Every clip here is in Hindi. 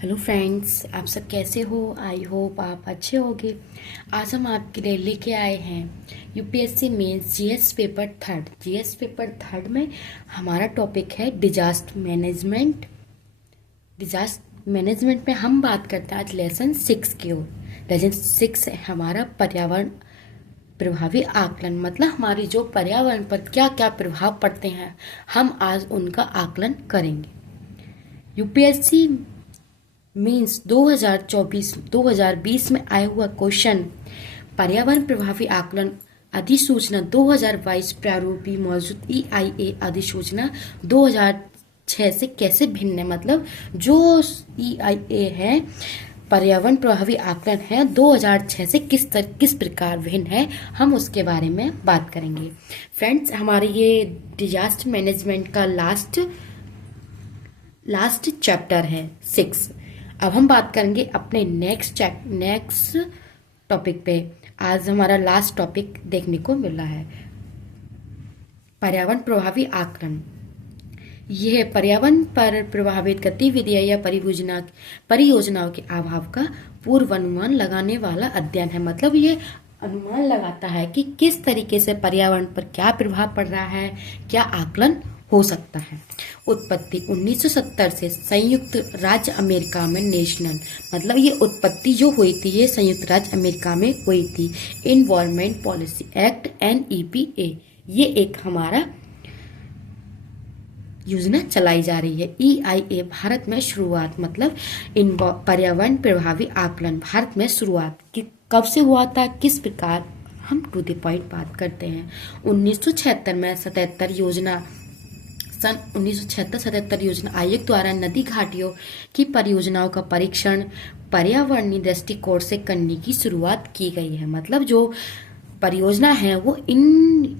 हेलो फ्रेंड्स, आप सब कैसे हो। आई होप आप अच्छे होंगे। आज हम आपके लिए लेके आए हैं UPSC mains GS paper third में हमारा टॉपिक है डिजास्टर मैनेजमेंट। डिजास्टर मैनेजमेंट में हम बात करते हैं आज लेसन 6 की ओर। लेसन 6 है हमारा पर्यावरण प्रभावी आकलन, मतलब हमारी जो पर्यावरण पर क्या क्या प्रभाव पड़ते हैं हम आज उनका आकलन करेंगे। यूपीएससी मीन्स 2024-2020 में आया हुआ क्वेश्चन पर्यावरण प्रभावी आकलन अधिसूचना 2022 प्रारूपी मौजूद EIA अधिसूचना 2006 से कैसे भिन्न है। मतलब जो EIA है पर्यावरण प्रभावी आकलन है 2006 से किस प्रकार भिन्न है, हम उसके बारे में बात करेंगे। फ्रेंड्स, हमारे ये डिजास्टर मैनेजमेंट का लास्ट चैप्टर है 6। अब हम बात करेंगे अपने नेक्स्ट टॉपिक पे। आज हमारा लास्ट टॉपिक देखने को मिला है पर्यावरण प्रभावी आकलन। यह पर्यावरण पर प्रभावित गतिविधियां या परियोजनाओं के अभाव का पूर्वानुमान लगाने वाला अध्ययन है। मतलब ये अनुमान लगाता है कि किस तरीके से पर्यावरण पर क्या प्रभाव पड़ रहा है, क्या आकलन हो सकता है। उत्पत्ति 1970 से संयुक्त राज्य अमेरिका में नेशनल, मतलब ये उत्पत्ति जो हुई थी ये संयुक्त राज्य अमेरिका में हुई थी। इन्वायरमेंट पॉलिसी एक्ट NEPA, ये एक हमारा योजना चलाई जा रही है। EIA भारत में शुरुआत, मतलब इन पर्यावरण प्रभावी आकलन भारत में शुरुआत कब से हुआ था, किस प्रकार, हम टू द पॉइंट बात करते हैं। 1976 में 77 योजना सन 1976-77 योजना आयोग द्वारा नदी घाटियों की परियोजनाओं का परीक्षण पर्यावरणीय दृष्टिकोण से करने की शुरुआत की गई है। मतलब जो परियोजना है वो इन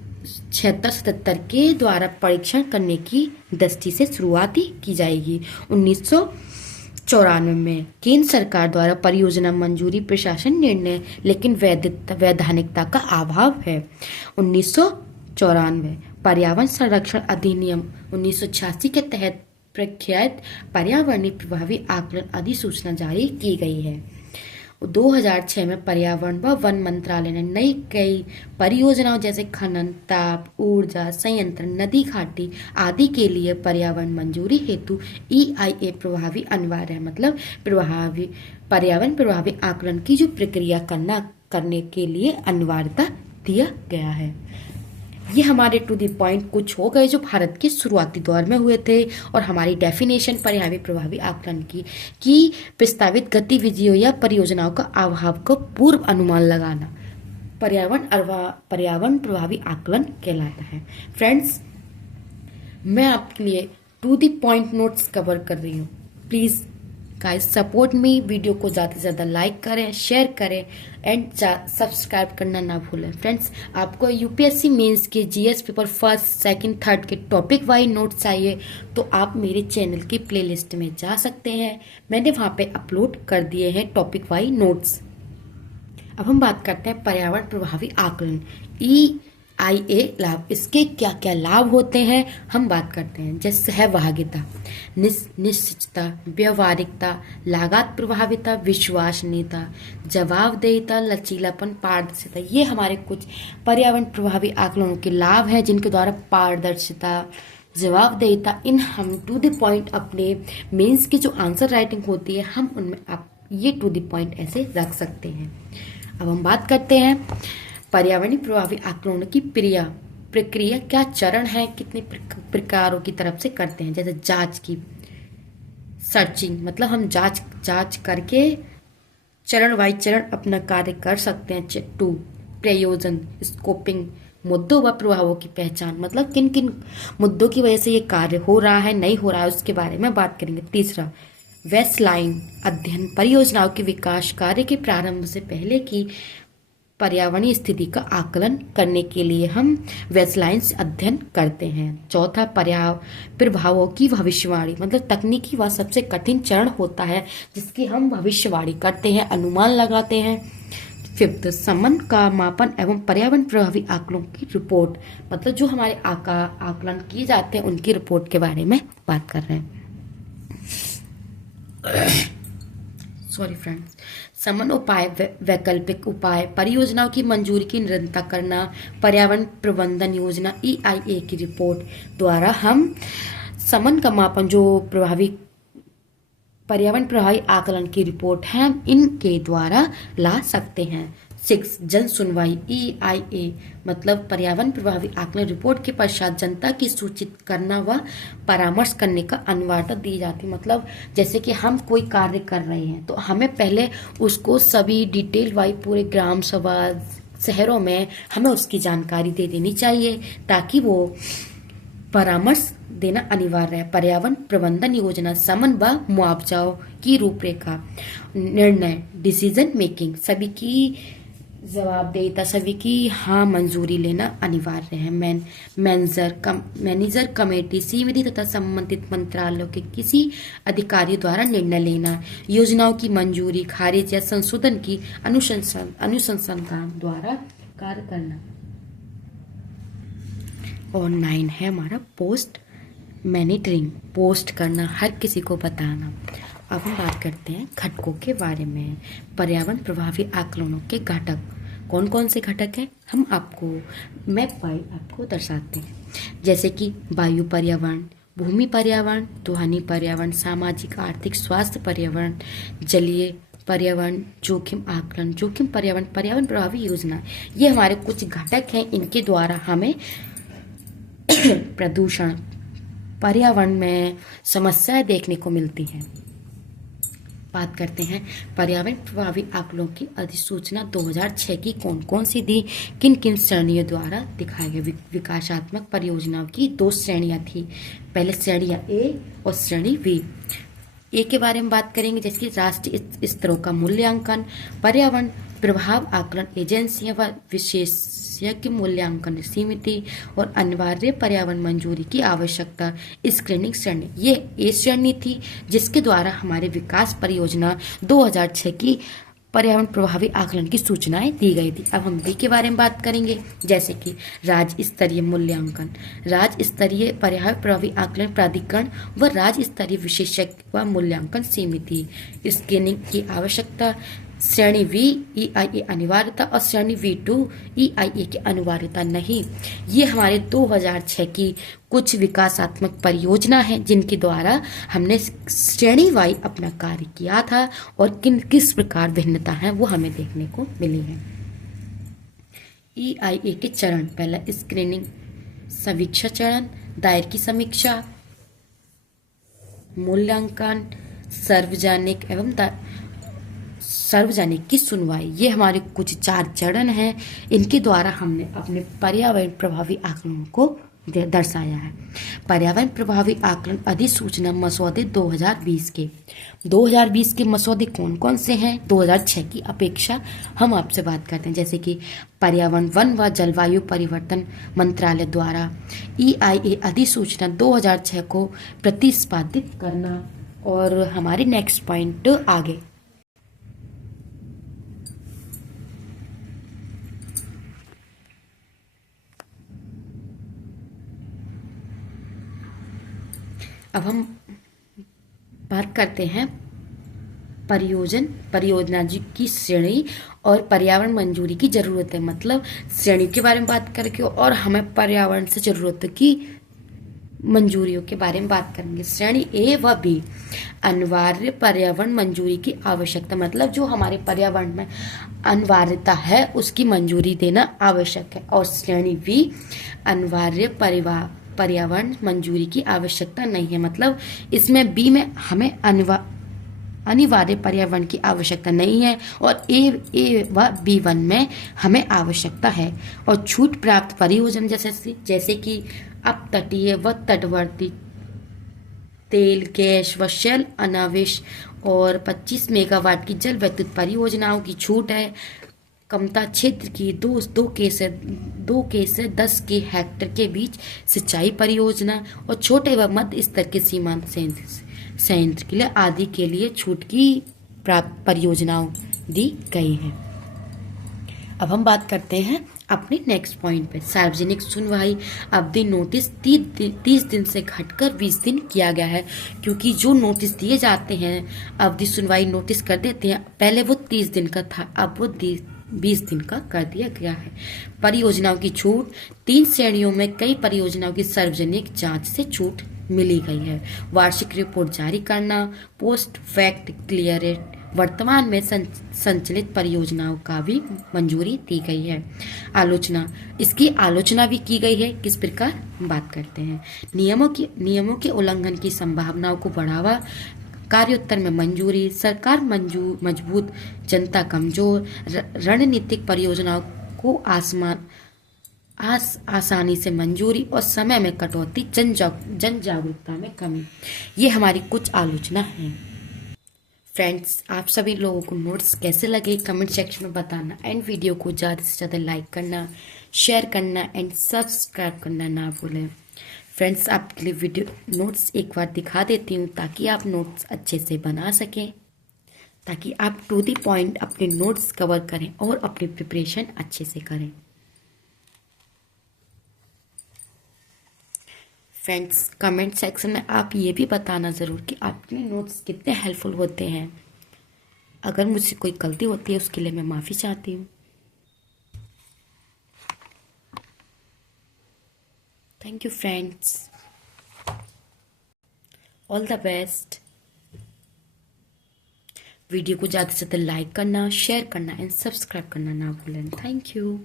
76-77 के द्वारा परीक्षण करने की दृष्टि से शुरुआत ही की जाएगी। 1994 में केंद्र सरकार द्वारा परियोजना मंजूरी प्रशासन निर्णय, लेकिन वैधानिकता का अभाव है। 1994 पर्यावरण संरक्षण अधिनियम 1986 के तहत प्रख्यात पर्यावरणीय प्रभावी आकलन अधिसूचना जारी की गई है। 2006 में पर्यावरण व वन मंत्रालय ने नई कई परियोजनाओं जैसे खनन, ताप ऊर्जा संयंत्र, नदी घाटी आदि के लिए पर्यावरण मंजूरी हेतु EIA प्रभावी अनिवार्य है। मतलब पर्यावरण प्रभावी आकलन की जो प्रक्रिया करने के लिए अनिवार्यता दिया गया है। ये हमारे टू द पॉइंट कुछ हो गए जो भारत के शुरुआती दौर में हुए थे, और हमारी डेफिनेशन पर्यावरण प्रभावी आकलन की प्रस्तावित गतिविधियों या परियोजनाओं का अभाव को पूर्व अनुमान लगाना पर्यावरण प्रभावी आकलन कहलाता है। फ्रेंड्स, मैं आपके लिए to the point notes cover कर रही हूँ। Please guys support me, video को ज़्यादा से ज़्यादा लाइक करें, शेयर करें एंड सब्सक्राइब करना ना भूलें। फ्रेंड्स, आपको यूपीएससी मेंस के GS paper first, second, third के टॉपिक वाइज नोट्स चाहिए तो आप मेरे चैनल की प्लेलिस्ट में जा सकते हैं। मैंने वहाँ पे अपलोड कर दिए हैं टॉपिक वाइज नोट्स। अब हम बात करते हैं पर्यावरण प्रभावी आकलन EIA लाभ। इसके क्या क्या लाभ होते हैं हम बात करते हैं। जैसे सहभागिता, निश्चितता, व्यवहारिकता, लागत प्रभाविता, विश्वसनीयता, जवाबदेहिता, लचीलापन, पारदर्शिता, ये हमारे कुछ पर्यावरण प्रभावी आकलनों के लाभ हैं जिनके द्वारा पारदर्शिता, जवाबदेहिता, इन हम टू द पॉइंट अपने मेंस की जो आंसर राइटिंग होती है हम उनमें आप ये टू द पॉइंट ऐसे रख सकते हैं। अब हम बात करते हैं पर्यावरणीय प्रभावी आकलनों की प्रक्रिया क्या चरण है, कितने प्रकारों की तरफ से करते हैं। जैसे जांच की सर्चिंग, मतलब हम जांच करके चरण वाइज चरण अपना कार्य कर सकते हैं। 2 प्रयोजन स्कोपिंग, मुद्दों व प्रभावों की पहचान, मतलब किन किन मुद्दों की वजह से ये कार्य हो रहा है नहीं हो रहा है उसके बारे में बात करेंगे। 3 बेसलाइन अध्ययन, परियोजनाओं के विकास कार्य के प्रारंभ से पहले की पर्यावरणीय स्थिति का आकलन करने के लिए हम बेसलाइन अध्ययन करते हैं। 4 प्रभावों की भविष्यवाणी, मतलब तकनीकी व सबसे कठिन चरण होता है जिसकी हम भविष्यवाणी करते हैं, अनुमान लगाते हैं। 5 संबंध का मापन एवं पर्यावरण प्रभावी आकलन की रिपोर्ट, मतलब जो हमारे आकलन किए जाते हैं उनकी रिपोर्ट के बारे में बात कर रहे हैं। सॉरी फ्रेंड्स, समन उपाय, वैकल्पिक उपाय, परियोजनाओं की मंजूरी की निरंतर करना, पर्यावरण प्रबंधन योजना EIA की रिपोर्ट द्वारा हम समन का मापन, जो प्रभावी पर्यावरण प्रभावी आकलन की रिपोर्ट है, इनके द्वारा ला सकते हैं। 6 जन सुनवाई EIA मतलब पर्यावरण प्रभावी आकलन रिपोर्ट के पश्चात जनता की सूचित करना व परामर्श करने का अनिवार्यता दी जाती है। मतलब जैसे कि हम कोई कार्य कर रहे हैं तो हमें पहले उसको सभी डिटेल वाइज पूरे ग्राम सभा शहरों में हमें उसकी जानकारी दे देनी चाहिए ताकि वो परामर्श देना अनिवार्य है। पर्यावरण प्रबंधन योजना, समन व मुआवजाओं की रूपरेखा, निर्णय डिसीजन मेकिंग, सभी की जवाबदेहिता, सभी की हाँ मंजूरी लेना अनिवार्य है। मैनेजर कमेटी, समिति तथा संबंधित मंत्रालयों के किसी अधिकारी द्वारा निर्णय लेना, योजनाओं की मंजूरी, खारिज या संशोधन की अनुशंसन द्वारा कार्य करना। और 9 है हमारा पोस्ट मैनिटरिंग, पोस्ट करना, हर किसी को बताना। अब हम बात करते हैं घटकों के बारे में। पर्यावरण प्रभावी आकलनों के घटक कौन कौन से घटक हैं, हम आपको मैप वाइज आपको दर्शाते हैं। जैसे कि वायु पर्यावरण, भूमि पर्यावरण, ध्वनि पर्यावरण, सामाजिक आर्थिक स्वास्थ्य पर्यावरण, जलीय पर्यावरण, जोखिम आकलन, जोखिम पर्यावरण, पर्यावरण प्रभावी योजना। ये हमारे कुछ घटक हैं, इनके द्वारा हमें प्रदूषण, पर्यावरण में समस्याएं देखने को मिलती हैं। बात करते हैं पर्यावरण प्रभावी आकलों की अधिसूचना 2006 की कौन कौन सी दी, किन किन श्रेणियों द्वारा दिखाई गई। विकासात्मक परियोजनाओं की 2 श्रेणियां थी, पहले श्रेणियां A और श्रेणी B। ए के बारे में बात करेंगे, जैसे कि राष्ट्रीय स्तरों का मूल्यांकन, पर्यावरण प्रभाव आकलन एजेंसियां व विशेषज्ञ मूल्यांकन समिति, और अनिवार्य पर्यावरण मंजूरी की आवश्यकता स्क्रीनिंग श्रेणी। ये ए श्रेणी थी जिसके द्वारा हमारे विकास परियोजना 2006 की पर्यावरण प्रभावी आकलन की सूचनाएं दी गई थी। अब हम बी के बारे में बात करेंगे, जैसे कि राज्य स्तरीय मूल्यांकन, राज्य स्तरीय पर्यावरण प्रभावी आकलन प्राधिकरण व राज्य स्तरीय विशेषज्ञ व मूल्यांकन समिति, स्क्रीनिंग की आवश्यकता। श्रेणी वी EIA अनिवार्यता और श्रेणी V2 EIA की अनिवार्यता नहीं। ये हमारे 2006 की कुछ विकासात्मक परियोजना हैं जिनके द्वारा हमने श्रेणी वाई अपना कार्य किया था और किस प्रकार भिन्नता है वो हमें देखने को मिली है। EIA के चरण, पहला स्क्रीनिंग समीक्षा चरण, दायर की समीक्षा, मूल्यांकन, सार्वजनिक की सुनवाई। ये हमारे कुछ 4 चरण हैं, इनके द्वारा हमने अपने पर्यावरण प्रभावी आकलन को दर्शाया है। पर्यावरण प्रभावी आकलन अधिसूचना मसौदे 2020 के मसौदे कौन कौन से हैं 2006 की अपेक्षा, हम आपसे बात करते हैं। जैसे कि पर्यावरण वन व जलवायु परिवर्तन मंत्रालय द्वारा EIA अधिसूचना 2006 को प्रतिपादित करना। और हमारी नेक्स्ट पॉइंट आगे, अब हम बात करते हैं परियोजना की श्रेणी और पर्यावरण मंजूरी की जरूरत है। मतलब श्रेणी के बारे में बात करके और हमें पर्यावरण से जरूरत की मंजूरियों के बारे में बात करेंगे। श्रेणी A व B, अनिवार्य पर्यावरण मंजूरी की आवश्यकता, मतलब जो हमारे पर्यावरण में अनिवार्यता है उसकी मंजूरी देना आवश्यक है। और श्रेणी B, अनिवार्य पर्यावरण मंजूरी की आवश्यकता नहीं है। मतलब इसमें B में हमें अनिवार्य पर्यावरण की आवश्यकता नहीं है और A व B1 में हमें आवश्यकता है। और छूट प्राप्त परियोजना जैसे कि अपतटीय व तटवर्ती तेल, गैस व शेल अनावेश और 25 मेगावाट की जल विद्युत परियोजनाओं की छूट है। कमता क्षेत्र की 2 के से 10 के हेक्टेयर के बीच सिंचाई परियोजना और छोटे व मध्य स्तर के सीमांत संयंत्र के लिए आदि के लिए छूट की प्राप्त परियोजनाओं दी गई है। अब हम बात करते हैं अपने नेक्स्ट पॉइंट पे सार्वजनिक सुनवाई अवधि नोटिस 30 दिन से घटकर 20 दिन किया गया है, क्योंकि जो नोटिस दिए जाते हैं अवधि सुनवाई नोटिस कर देते हैं, पहले वो 30 दिन का था, अब वो 20 दिन का कर दिया गया है। परियोजनाओं की छूट 3 श्रेणियों में कई परियोजनाओं की सार्वजनिक जांच से छूट मिली गई है। वार्षिक रिपोर्ट जारी करना, पोस्ट फैक्ट क्लियरेट वर्तमान में संचालित परियोजनाओं का भी मंजूरी दी गई है। आलोचना, इसकी आलोचना भी की गई है। किस प्रकार बात करते हैं, नियमों के उल्लंघन की संभावनाओं को बढ़ावा, कार्योत्तर में मंजूरी, सरकार मजबूत, जनता कमजोर, रणनीतिक परियोजनाओं को आसानी से मंजूरी और समय में कटौती, जन जागरूकता में कमी। ये हमारी कुछ आलोचना है। फ्रेंड्स, आप सभी लोगों को नोट्स कैसे लगे कमेंट सेक्शन में बताना, एंड वीडियो को ज़्यादा से ज़्यादा लाइक करना, शेयर करना एंड सब्सक्राइब करना ना भूलें। फ्रेंड्स, आपके लिए वीडियो नोट्स एक बार दिखा देती हूँ ताकि आप नोट्स अच्छे से बना सकें, ताकि आप टू द पॉइंट अपने नोट्स कवर करें और अपनी प्रिपरेशन अच्छे से करें। फ्रेंड्स, कमेंट सेक्शन में आप ये भी बताना ज़रूर कि आपके नोट्स कितने हेल्पफुल होते हैं। अगर मुझसे कोई गलती होती है उसके लिए मैं माफ़ी चाहती हूँ। Thank you friends, all the best. Video को ज़्यादा से ज़्यादा लाइक करना, शेयर करना एंड सब्सक्राइब करना ना भूलें। Thank you.